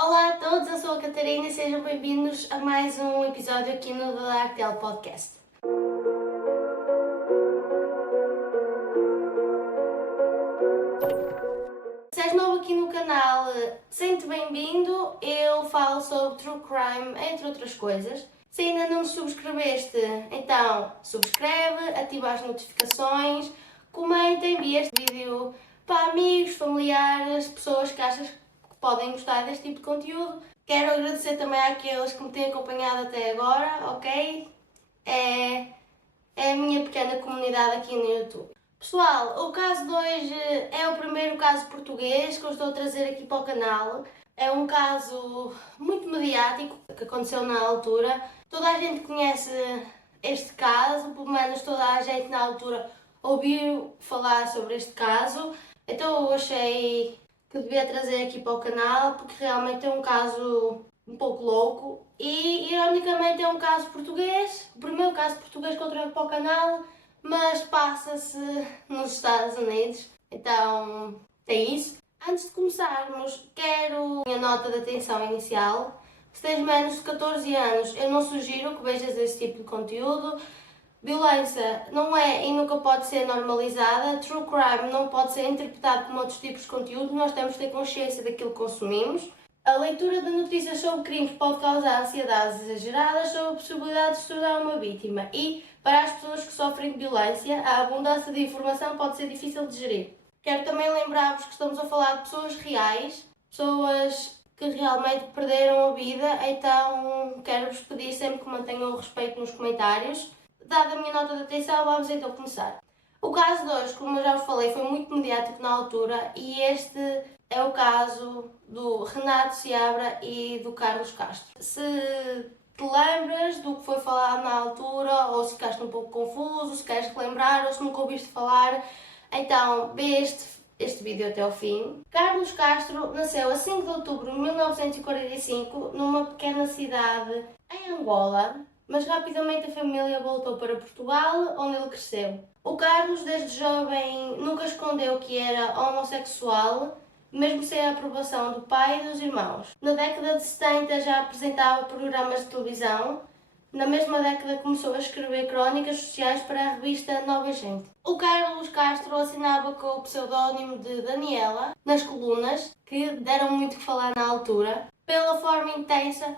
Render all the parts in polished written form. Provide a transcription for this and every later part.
Olá a todos, eu sou a Catarina e sejam bem-vindos a mais um episódio aqui no The Dark Tale Podcast. Se és novo aqui no canal, sente bem-vindo. Eu falo sobre True Crime, entre outras coisas. Se ainda não subscreveste, então subscreve, ativa as notificações, comenta, envia este vídeo para amigos, familiares, pessoas que achas que podem gostar deste tipo de conteúdo. Quero agradecer também àqueles que me têm acompanhado até agora, ok? É a minha pequena comunidade aqui no YouTube. Pessoal, o caso de hoje é o primeiro caso português que eu estou a trazer aqui para o canal. É um caso muito mediático que aconteceu na altura. Toda a gente conhece este caso, pelo menos toda a gente na altura ouviu falar sobre este caso. Então eu achei que devia trazer aqui para o canal porque realmente é um caso um pouco louco e ironicamente é um caso português, o primeiro caso português que eu trago para o canal, mas passa-se nos Estados Unidos, então tem isso. Antes de começarmos, quero a nota de atenção inicial. Se tens menos de 14 anos, eu não sugiro que vejas esse tipo de conteúdo. Violência não é e nunca pode ser normalizada. True crime não pode ser interpretado como outros tipos de conteúdo. Nós temos de ter consciência daquilo que consumimos. A leitura de notícias sobre crimes pode causar ansiedades exageradas sobre a possibilidade de se tornar uma vítima e, para as pessoas que sofrem de violência, a abundância de informação pode ser difícil de gerir. Quero também lembrar-vos que estamos a falar de pessoas reais, pessoas que realmente perderam a vida, então quero-vos pedir sempre que mantenham o respeito nos comentários. Dada a minha nota de atenção, vamos então começar. O caso de hoje, como eu já vos falei, foi muito mediático na altura e este é o caso do Renato Seabra e do Carlos Castro. Se te lembras do que foi falado na altura, ou se ficaste um pouco confuso, se queres relembrar ou se nunca ouviste falar, então vê este vídeo até ao fim. Carlos Castro nasceu a 5 de outubro de 1945 numa pequena cidade em Angola, mas rapidamente a família voltou para Portugal, onde ele cresceu. O Carlos, desde jovem, nunca escondeu que era homossexual, mesmo sem a aprovação do pai e dos irmãos. Na década de 70 já apresentava programas de televisão. Na mesma década começou a escrever crónicas sociais para a revista Nova Gente. O Carlos Castro assinava com o pseudónimo de Daniela nas colunas, que deram muito que falar na altura, pela forma intensa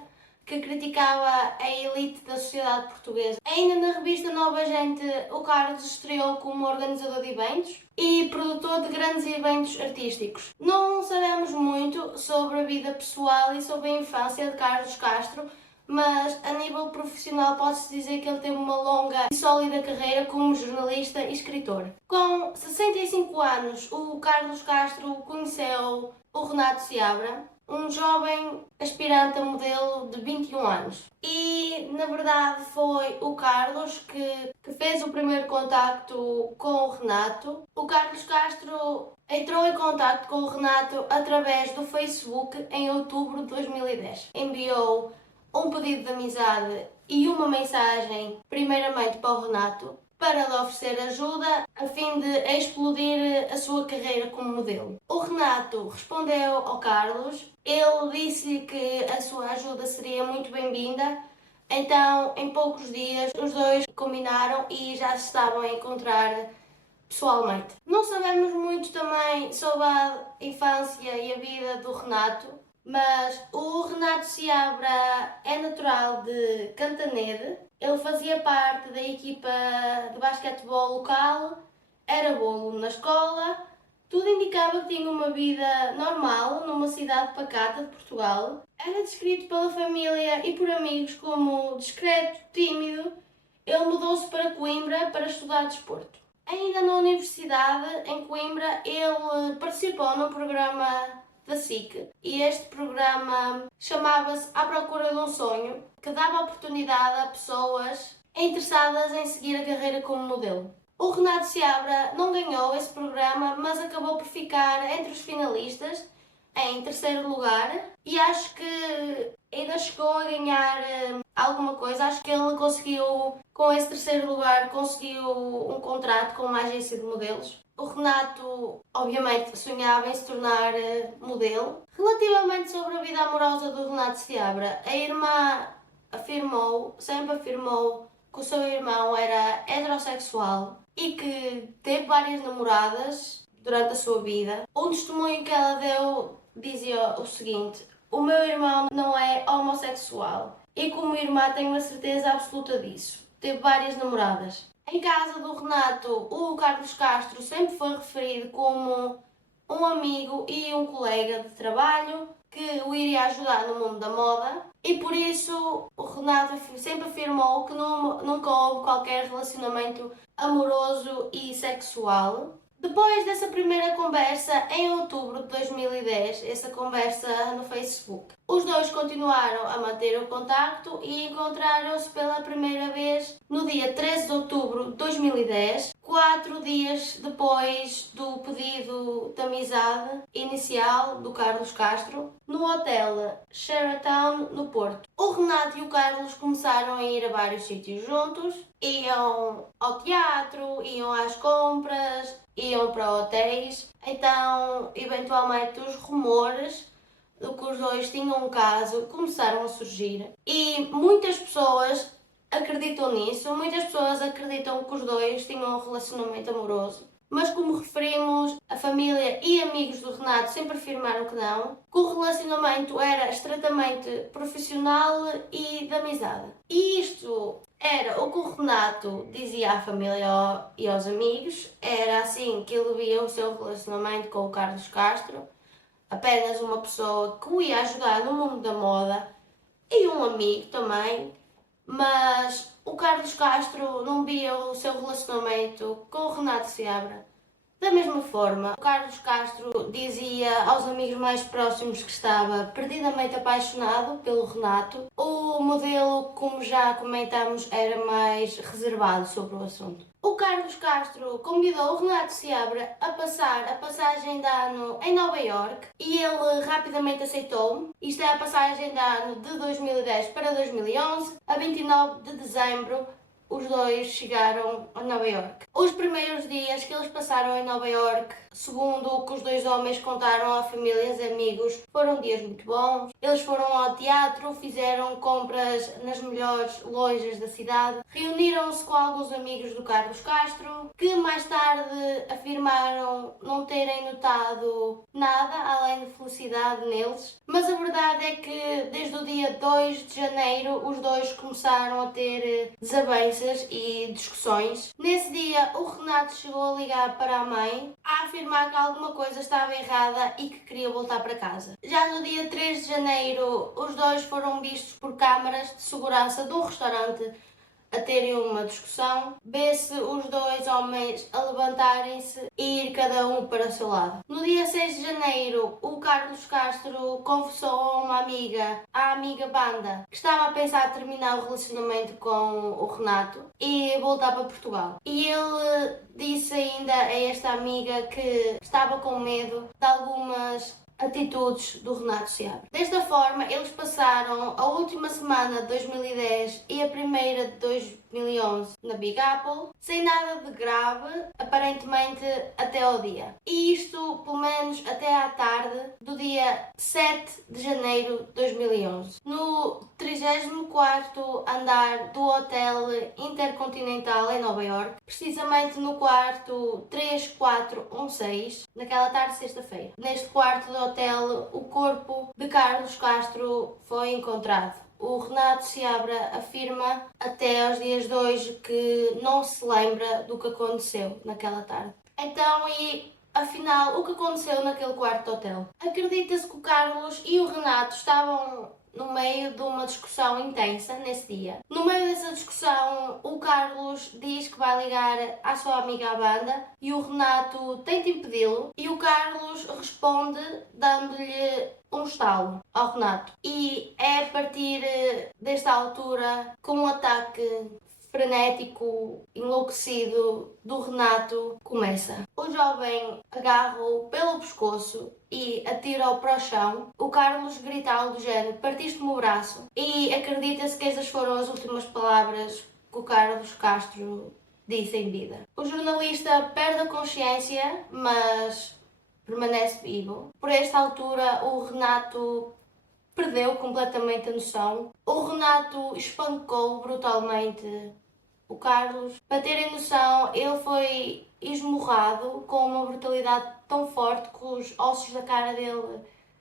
que criticava a elite da sociedade portuguesa. Ainda na revista Nova Gente, o Carlos estreou como organizador de eventos e produtor de grandes eventos artísticos. Não sabemos muito sobre a vida pessoal e sobre a infância de Carlos Castro, mas a nível profissional pode-se dizer que ele teve uma longa e sólida carreira como jornalista e escritor. Com 65 anos, o Carlos Castro conheceu o Renato Seabra, um jovem aspirante a modelo de 21 anos. E, na verdade, foi o Carlos que fez o primeiro contacto com o Renato. O Carlos Castro entrou em contacto com o Renato através do Facebook em outubro de 2010. Enviou um pedido de amizade e uma mensagem, primeiramente para o Renato, para lhe oferecer ajuda a fim de explodir a sua carreira como modelo. O Renato respondeu ao Carlos, ele disse que a sua ajuda seria muito bem-vinda, então em poucos dias os dois combinaram e já se estavam a encontrar pessoalmente. Não sabemos muito também sobre a infância e a vida do Renato, mas o Renato Seabra é natural de Cantanede. Ele fazia parte da equipa de basquetebol local, era bom aluno na escola, tudo indicava que tinha uma vida normal numa cidade pacata de Portugal. Era descrito pela família e por amigos como discreto, tímido. Ele mudou-se para Coimbra para estudar desporto. Ainda na universidade, em Coimbra, ele participou num programa da SIC e este programa chamava-se À Procura de um Sonho, que dava oportunidade a pessoas interessadas em seguir a carreira como modelo. O Renato Seabra não ganhou esse programa, mas acabou por ficar entre os finalistas em terceiro lugar e acho que ainda chegou a ganhar alguma coisa. Acho que ele conseguiu, com esse terceiro lugar, conseguiu um contrato com uma agência de modelos. O Renato, obviamente, sonhava em se tornar modelo. Relativamente sobre a vida amorosa amorosa do Renato Seabra. A irmã sempre afirmou que o seu irmão era heterossexual e que teve várias namoradas durante a sua vida. Um testemunho que ela deu dizia o seguinte: o meu irmão não é homossexual e como irmã tenho a certeza absoluta disso. Teve várias namoradas. Em casa do Renato, o Carlos Castro sempre foi referido como um amigo e um colega de trabalho que o iria ajudar no mundo da moda e por isso o Renato sempre afirmou que nunca houve qualquer relacionamento amoroso e sexual. Depois dessa primeira conversa, em outubro de 2010, essa conversa no Facebook, os dois continuaram a manter o contacto e encontraram-se pela primeira vez no dia 13 de outubro de 2010, 4 dias depois do pedido de amizade inicial do Carlos Castro, no hotel Sheraton, no Porto. O Renato e o Carlos começaram a ir a vários sítios juntos, iam ao teatro, iam às compras, iam para hotéis, então eventualmente os rumores de que os dois tinham um caso começaram a surgir e muitas pessoas acreditam nisso, muitas pessoas acreditam que os dois tinham um relacionamento amoroso, mas como referimos, a família e amigos do Renato sempre afirmaram que não, que o relacionamento era estritamente profissional e de amizade. E isto era o que o Renato dizia à família e aos amigos, era assim que ele via o seu relacionamento com o Carlos Castro, apenas uma pessoa que o ia ajudar no mundo da moda e um amigo também, mas o Carlos Castro não via o seu relacionamento com o Renato Seabra da mesma forma. O Carlos Castro dizia aos amigos mais próximos que estava perdidamente apaixonado pelo Renato. O modelo, como já comentámos, era mais reservado sobre o assunto. O Carlos Castro convidou o Renato Seabra a passar a passagem de ano em Nova York e ele rapidamente aceitou. Isto é a passagem de ano de 2010 para 2011, a 29 de dezembro. Os dois chegaram a Nova York. Os primeiros dias que eles passaram em Nova York, segundo o que os dois homens contaram à família e aos amigos, foram dias muito bons. Eles foram ao teatro, fizeram compras nas melhores lojas da cidade, reuniram-se com alguns amigos do Carlos Castro, que mais tarde afirmaram não terem notado nada além de felicidade neles. Mas a verdade é que desde o dia 2 de janeiro os dois começaram a ter desavenças e discussões. Nesse dia, o Renato chegou a ligar para a mãe a afirmar que alguma coisa estava errada e que queria voltar para casa. Já no dia 3 de janeiro, os dois foram vistos por câmaras de segurança de um restaurante a terem uma discussão, vê-se os dois homens a levantarem-se e ir cada um para o seu lado. No dia 6 de janeiro, o Carlos Castro confessou a uma amiga, a amiga Banda, que estava a pensar terminar o relacionamento com o Renato e voltar para Portugal. E ele disse ainda a esta amiga que estava com medo de algumas atitudes do Renato Seabra. Desta forma, eles passaram a última semana de 2010 e a primeira de 2011 na Big Apple, sem nada de grave, aparentemente até ao dia. E isto, pelo menos até à tarde do dia 7 de janeiro de 2011. No 34º andar do Hotel Intercontinental em Nova York, precisamente no quarto 3416, naquela tarde de sexta-feira. Neste quarto do hotel, o corpo de Carlos Castro foi encontrado. O Renato Seabra afirma até aos dias de hoje que não se lembra do que aconteceu naquela tarde. Então, afinal, o que aconteceu naquele quarto de hotel? Acredita-se que o Carlos e o Renato estavam no meio de uma discussão intensa nesse dia. No meio dessa discussão, o Carlos diz que vai ligar à sua amiga à banda e o Renato tenta impedi-lo e o Carlos responde dando-lhe um estalo ao Renato. E é a partir desta altura, com um ataque frenético, enlouquecido do Renato, começa. O jovem agarra-o pelo pescoço e atira-o para o chão. O Carlos grita algo do género: partiste-me o braço. E acredita-se que essas foram as últimas palavras que o Carlos Castro disse em vida. O jornalista perde a consciência, mas permanece vivo. Por esta altura, o Renato perdeu completamente a noção. O Renato espancou brutalmente o Carlos. Para terem noção, ele foi esmurrado com uma brutalidade tão forte que os ossos da cara dele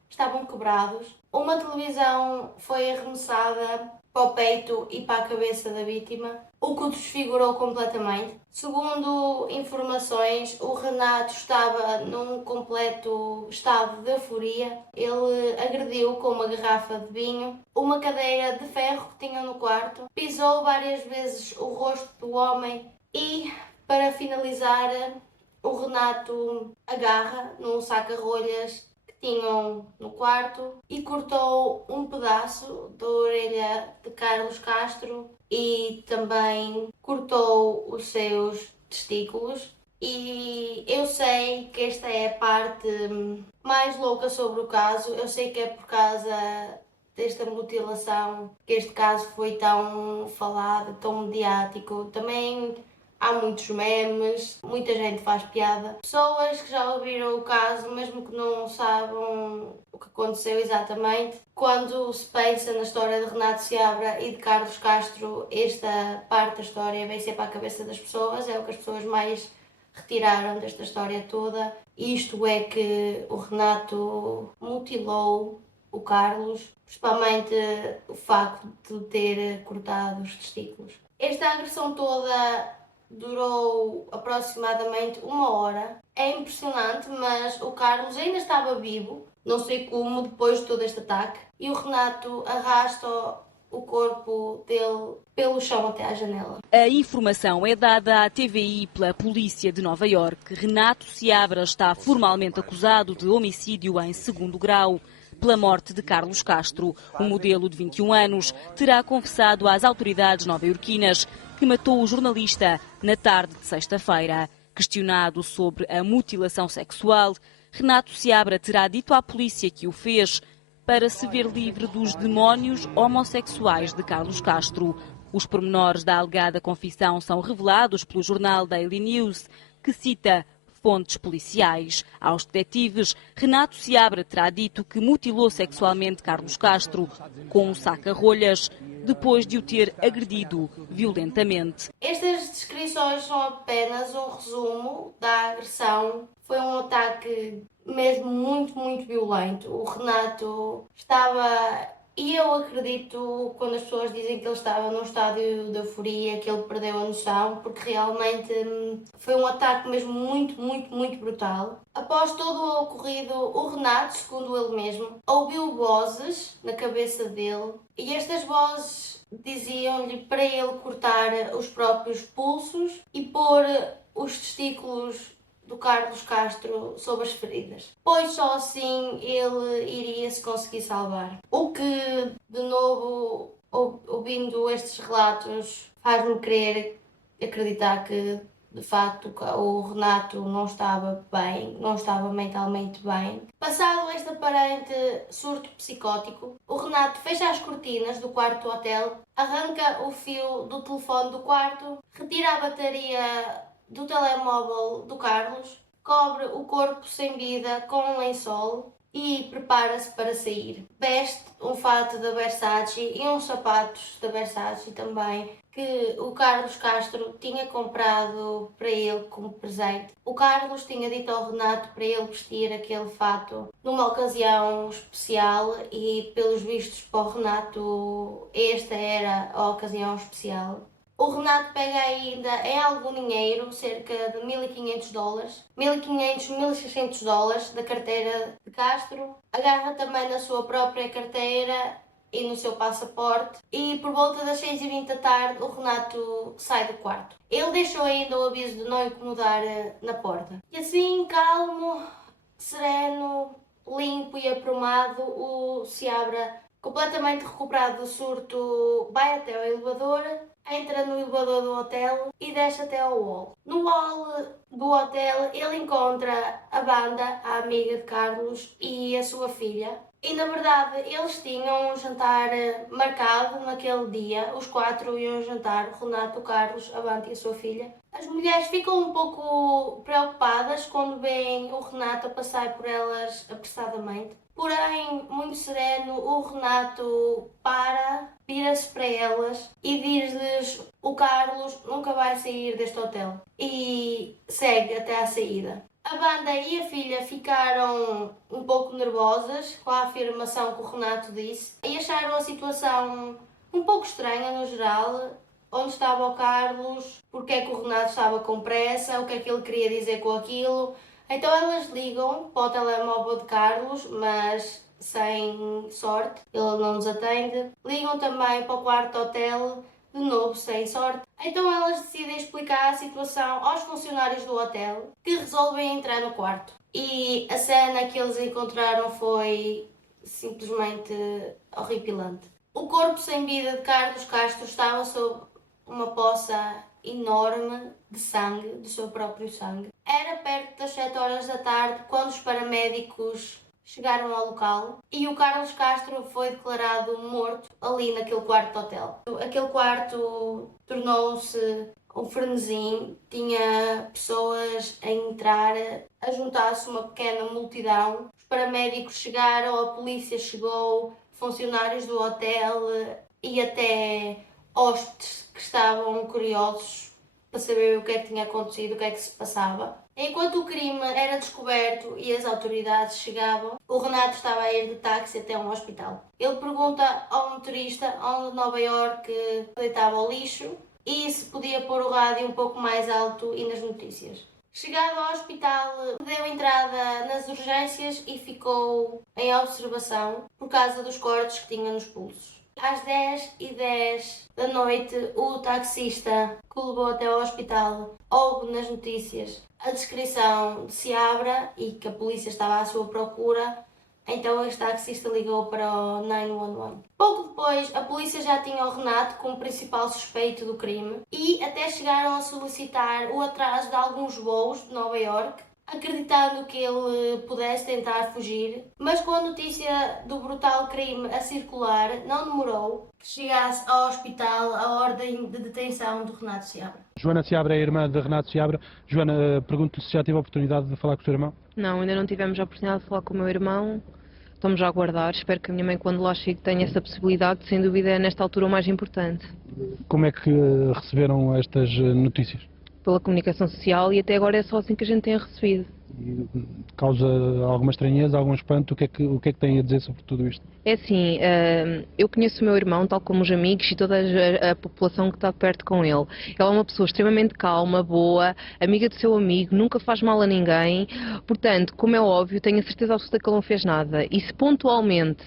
estavam quebrados. Uma televisão foi arremessada para o peito e para a cabeça da vítima, o que o desfigurou completamente. Segundo informações, o Renato estava num completo estado de euforia. Ele agrediu com uma garrafa de vinho uma cadeira de ferro que tinha no quarto, pisou várias vezes o rosto do homem e, para finalizar, o Renato agarra num saca-rolhas tinham no quarto e cortou um pedaço da orelha de Carlos Castro e também cortou os seus testículos. E eu sei que esta é a parte mais louca sobre o caso. Eu sei que é por causa desta mutilação que este caso foi tão falado, tão mediático. Também há muitos memes, muita gente faz piada. Pessoas que já ouviram o caso, mesmo que não saibam o que aconteceu exatamente, quando se pensa na história de Renato Seabra e de Carlos Castro, esta parte da história vem sempre à cabeça das pessoas, é o que as pessoas mais retiraram desta história toda. Isto é que o Renato mutilou o Carlos, principalmente o facto de ter cortado os testículos. Esta agressão toda durou aproximadamente 1 hora. É impressionante, mas o Carlos ainda estava vivo, não sei como, depois de todo este ataque, e o Renato arrasta o corpo dele pelo chão até à janela. A informação é dada à TVI pela polícia de Nova Iorque. Renato Seabra está formalmente acusado de homicídio em 2º grau. Pela morte de Carlos Castro. O modelo de 21 anos terá confessado às autoridades nova-iorquinas que matou o jornalista na tarde de sexta-feira. Questionado sobre a mutilação sexual, Renato Seabra terá dito à polícia que o fez para se ver livre dos demónios homossexuais de Carlos Castro. Os pormenores da alegada confissão são revelados pelo jornal Daily News, que cita fontes policiais. Aos detetives, Renato Seabra terá dito que mutilou sexualmente Carlos Castro com um saca-rolhas depois de o ter agredido violentamente. Estas descrições são apenas um resumo da agressão. Foi um ataque mesmo muito violento. O Renato estava... E eu acredito quando as pessoas dizem que ele estava num estádio de euforia, que ele perdeu a noção, porque realmente foi um ataque mesmo muito brutal. Após todo o ocorrido, o Renato, segundo ele mesmo, ouviu vozes na cabeça dele e estas vozes diziam-lhe para ele cortar os próprios pulsos e pôr os testículos do Carlos Castro sob as feridas, pois só assim ele iria se conseguir salvar. O que, de novo, ouvindo estes relatos, faz-me querer acreditar que, de facto, o Renato não estava bem, não estava mentalmente bem. Passado este aparente surto psicótico, o Renato fecha as cortinas do quarto do hotel, arranca o fio do telefone do quarto, retira a bateria do telemóvel do Carlos, cobre o corpo sem vida com um lençol e prepara-se para sair. Veste um fato da Versace e uns sapatos da Versace também, que o Carlos Castro tinha comprado para ele como presente. O Carlos tinha dito ao Renato para ele vestir aquele fato numa ocasião especial e, pelos vistos, para o Renato esta era a ocasião especial. O Renato pega ainda em algum dinheiro, cerca de $1.500, 1.500, $1.600 da carteira de Castro. Agarra também na sua própria carteira e no seu passaporte. E por volta das 6h20 da tarde, o Renato sai do quarto. Ele deixou ainda o aviso de não incomodar na porta. E assim, calmo, sereno, limpo e aprumado, o Seabra, completamente recuperado do surto, vai até ao elevador, entra no elevador do hotel e desce até ao hall. No hall do hotel ele encontra a banda, a amiga de Carlos e a sua filha. E na verdade eles tinham um jantar marcado naquele dia, os 4 iam jantar, o Renato, o Carlos, a Banda e a sua filha. As mulheres ficam um pouco preocupadas quando veem o Renato a passar por elas apressadamente, Porém, muito sereno, o Renato vira-se para elas e diz-lhes: o Carlos nunca vai sair deste hotel. E segue até à saída. A banda e a filha ficaram um pouco nervosas com a afirmação que o Renato disse e acharam a situação um pouco estranha no geral. Onde estava o Carlos, porque é que o Renato estava com pressa, o que é que ele queria dizer com aquilo. Então elas ligam para o telemóvel de Carlos, mas sem sorte, ele não nos atende. Ligam também para o quarto do hotel, de novo sem sorte. Então elas decidem explicar a situação aos funcionários do hotel, que resolvem entrar no quarto. E a cena que eles encontraram foi simplesmente horripilante. O corpo sem vida de Carlos Castro estava sob uma poça enorme de sangue, do seu próprio sangue. Era perto das 7 horas da tarde quando os paramédicos chegaram ao local e o Carlos Castro foi declarado morto ali naquele quarto de hotel. Aquele quarto tornou-se um frenesim, tinha pessoas a entrar, a juntar-se uma pequena multidão. Os paramédicos chegaram, a polícia chegou, funcionários do hotel e até hóspedes que estavam curiosos para saber o que é que tinha acontecido, o que é que se passava. Enquanto o crime era descoberto e as autoridades chegavam, o Renato estava a ir de táxi até um hospital. Ele pergunta ao motorista onde Nova Iorque deitava o lixo e se podia pôr o rádio um pouco mais alto e nas notícias. Chegado ao hospital, deu entrada nas urgências e ficou em observação por causa dos cortes que tinha nos pulsos. Às 10h10 da noite, o taxista que o levou até ao hospital ouve nas notícias a descrição de Seabra e que a polícia estava à sua procura. Então este taxista ligou para o 911. Pouco depois, a polícia já tinha o Renato como principal suspeito do crime e até chegaram a solicitar o atraso de alguns voos de Nova Iorque, acreditando que ele pudesse tentar fugir, mas com a notícia do brutal crime a circular, não demorou que chegasse ao hospital a ordem de detenção do Renato Seabra. Joana Seabra é a irmã de Renato Seabra. Joana, pergunto-lhe se já teve a oportunidade de falar com o seu irmão? Não, ainda não tivemos a oportunidade de falar com o meu irmão. Estamos a aguardar. Espero que a minha mãe, quando lá chegue, tenha essa possibilidade. Sem dúvida, é nesta altura o mais importante. Como é que receberam estas notícias? Pela comunicação social e até agora é só assim que a gente tem recebido. Causa alguma estranheza, algum espanto? O que é que tem a dizer sobre tudo isto? É assim, eu conheço o meu irmão, tal como os amigos e toda a população que está perto com ele. Ele é uma pessoa extremamente calma, boa, amiga do seu amigo, nunca faz mal a ninguém. Portanto, como é óbvio, tenho a certeza absoluta que ele não fez nada. E se pontualmente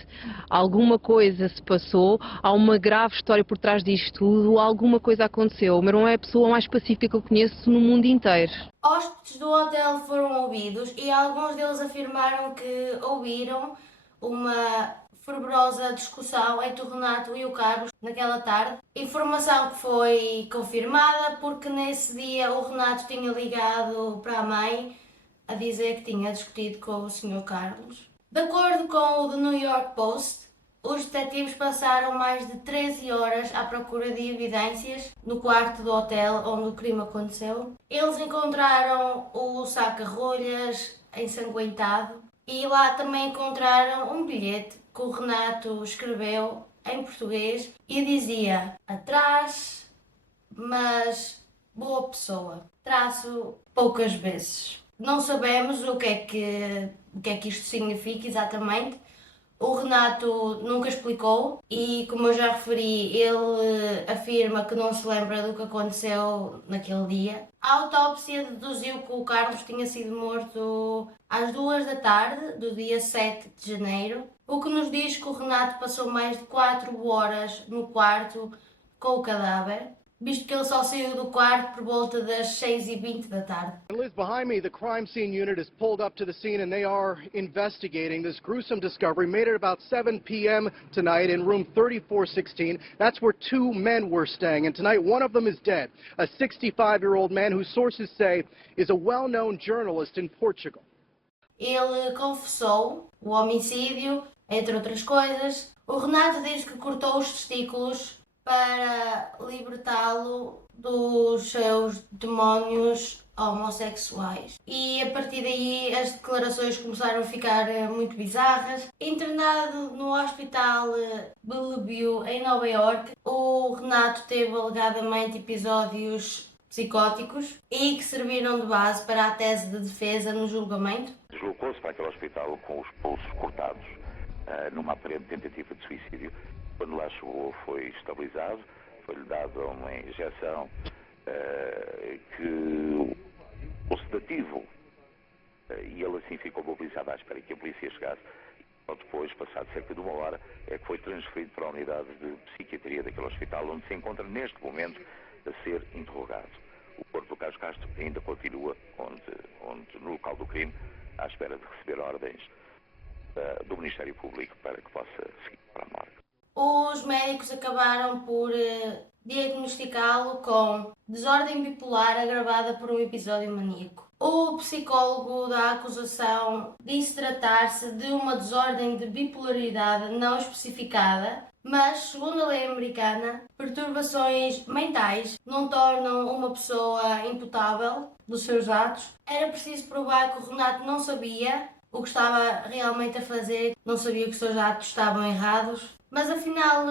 alguma coisa se passou, há uma grave história por trás disto tudo, alguma coisa aconteceu. O meu irmão é a pessoa mais pacífica que eu conheço no mundo inteiro. Hóspedes do hotel foram ouvidos e alguns deles afirmaram que ouviram uma fervorosa discussão entre o Renato e o Carlos naquela tarde. Informação que foi confirmada porque nesse dia o Renato tinha ligado para a mãe a dizer que tinha discutido com o Sr. Carlos. De acordo com o The New York Post, os detetives passaram mais de 13 horas à procura de evidências no quarto do hotel onde o crime aconteceu. Eles encontraram o saca-rolhas ensanguentado e lá também encontraram um bilhete que o Renato escreveu em português e dizia: atrás, mas boa pessoa. Traço poucas vezes. Não sabemos o que é que isto significa exatamente. O Renato nunca explicou e, como eu já referi, ele afirma que não se lembra do que aconteceu naquele dia. A autópsia deduziu que o Carlos tinha sido morto às 2 da tarde do dia 7 de janeiro, o que nos diz que o Renato passou mais de 4 horas no quarto com o cadáver, visto que ele só saiu do quarto por volta das 6h20 da tarde. Liz, behind me, the crime scene unit is pulled up to the scene and they are investigating this gruesome discovery made at about 7 p.m. tonight in room 3416. That's where 2 men were staying, and tonight one of them is dead, a 65-year-old man whose sources say is a well-known journalist in Portugal. Ele confessou o homicídio, entre outras coisas. O Renato disse que cortou os testículos para libertá-lo dos seus demónios homossexuais. E a partir daí as declarações começaram a ficar muito bizarras. Internado no hospital Bellevue em Nova York, o Renato teve alegadamente episódios psicóticos e que serviram de base para a tese de defesa no julgamento. Deslocou-se para aquele hospital com os pulsos cortados, numa aparente tentativa de suicídio. Quando lá chegou foi estabilizado, foi-lhe dada uma injeção que o sedativo, e ele assim ficou mobilizado à espera que a polícia chegasse. Depois, passado cerca de 1 hora, é que foi transferido para a unidade de psiquiatria daquele hospital, onde se encontra neste momento a ser interrogado. O corpo do Carlos Castro ainda continua no local do crime, à espera de receber ordens do Ministério Público para que possa seguir para a morte. Os médicos acabaram por diagnosticá-lo com desordem bipolar agravada por um episódio maníaco. O psicólogo da acusação disse tratar-se de uma desordem de bipolaridade não especificada, mas, segundo a lei americana, perturbações mentais não tornam uma pessoa imputável dos seus atos. Era preciso provar que o Renato não sabia o que estava realmente a fazer, não sabia que os seus atos estavam errados. Mas afinal,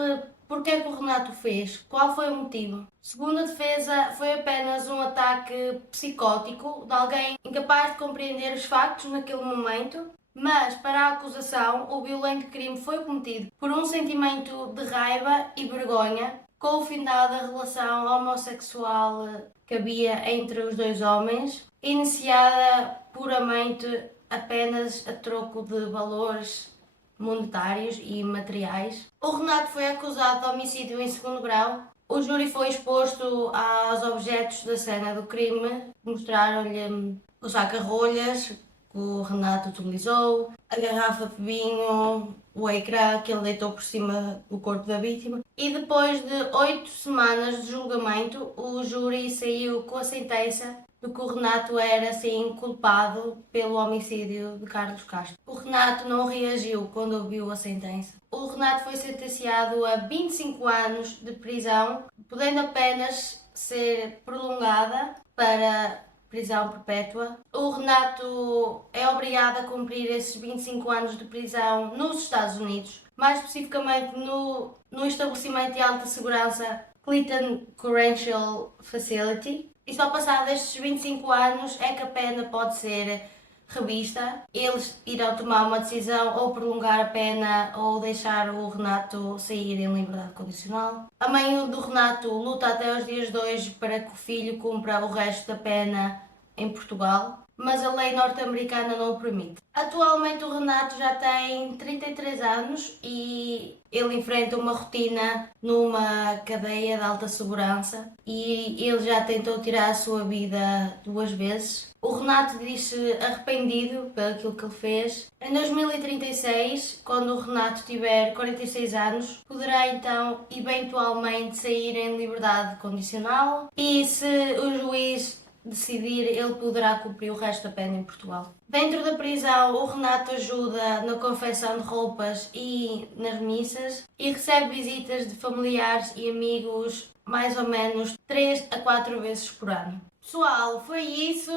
por que é que o Renato fez? Qual foi o motivo? Segundo a defesa, foi apenas um ataque psicótico de alguém incapaz de compreender os factos naquele momento. Mas, para a acusação, o violento crime foi cometido por um sentimento de raiva e vergonha com o final da relação homossexual que havia entre os dois homens, iniciada puramente apenas a troco de valores monetários e materiais. O Renato foi acusado de homicídio em 2º grau. O júri foi exposto aos objetos da cena do crime. Mostraram-lhe o saca-rolhas que o Renato utilizou, a garrafa de vinho, o ecrã que ele deitou por cima do corpo da vítima. E depois de 8 semanas de julgamento, o júri saiu com a sentença de que o Renato era, sim, culpado pelo homicídio de Carlos Castro. O Renato não reagiu quando ouviu a sentença. O Renato foi sentenciado a 25 anos de prisão, podendo apenas ser prolongada para prisão perpétua. O Renato é obrigado a cumprir esses 25 anos de prisão nos Estados Unidos, mais especificamente no estabelecimento de alta segurança Clinton Correctional Facility. E só passados estes 25 anos é que a pena pode ser revista. Eles irão tomar uma decisão ou prolongar a pena ou deixar o Renato sair em liberdade condicional. A mãe do Renato luta até os dias de hoje para que o filho cumpra o resto da pena em Portugal, mas a lei norte-americana não o permite. Atualmente o Renato já tem 33 anos e ele enfrenta uma rotina numa cadeia de alta segurança e ele já tentou tirar a sua vida 2 vezes. O Renato diz-se arrependido pelo aquilo que ele fez. Em 2036, quando o Renato tiver 46 anos, poderá então eventualmente sair em liberdade condicional e se o juiz decidir, ele poderá cumprir o resto da pena em Portugal. Dentro da prisão, o Renato ajuda na confecção de roupas e nas missas e recebe visitas de familiares e amigos mais ou menos 3 a 4 vezes por ano. Pessoal, foi isso.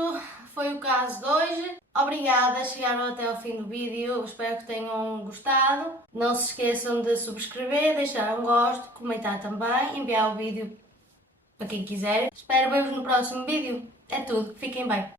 Foi o caso de hoje. Obrigada, chegaram até ao fim do vídeo. Espero que tenham gostado. Não se esqueçam de subscrever, deixar um gosto, comentar também, enviar o vídeo para quem quiser. Espero ver-vos no próximo vídeo. É tudo. Fiquem bem.